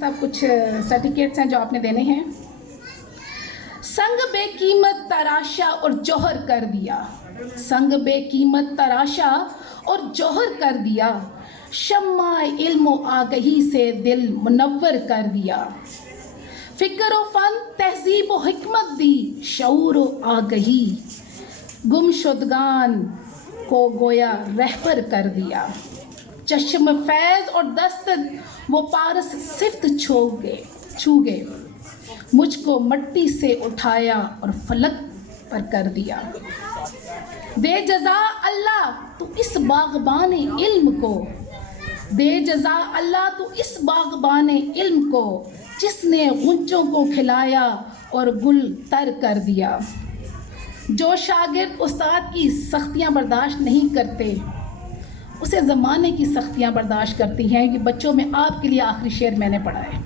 سب کچھ سرٹیفکیٹس ہیں جو آپ نے دینے ہیں. سنگ بے قیمت تراشا اور جوہر کر دیا, سنگ بے قیمت تراشا اور جوہر کر دیا, شمع علم و آگہی سے دل منور کر دیا. فکر و فن تہذیب و حکمت دی, شعور و آگہی گم شدگان کو گویا رہبر کر دیا. چشم فیض اور دست وہ پارس صفت چھو گئے, مجھ کو مٹی سے اٹھایا اور فلک پر کر دیا. دے جزا اللہ تو اس باغبان علم کو, دے جزا اللہ تو اس باغبان علم کو, جس نے غنچوں کو کھلایا اور گل تر کر دیا. جو شاگرد استاد کی سختیاں برداشت نہیں کرتے, اسے زمانے کی سختیاں برداشت کرتی ہیں. کہ بچوں میں آپ کے لیے آخری شعر میں نے پڑھا ہے.